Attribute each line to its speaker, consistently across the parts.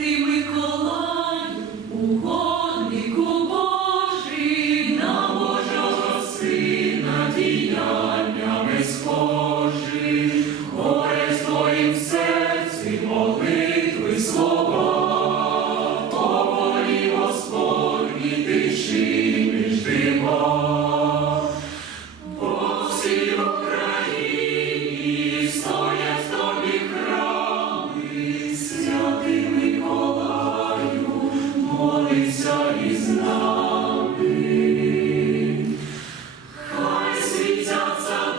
Speaker 1: Святий молися із нами. Хай світяться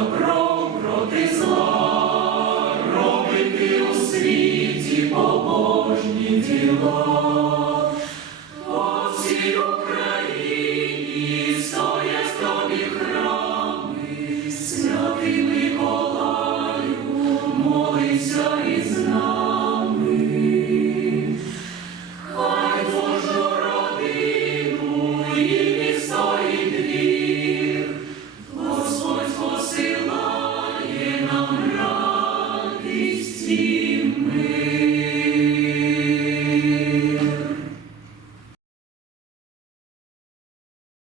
Speaker 1: добром проти зла, робити у світі побожні діла, по всій Україні стоять тобі храми, святий Миколаю, молиться із нами. Хай Божу родину.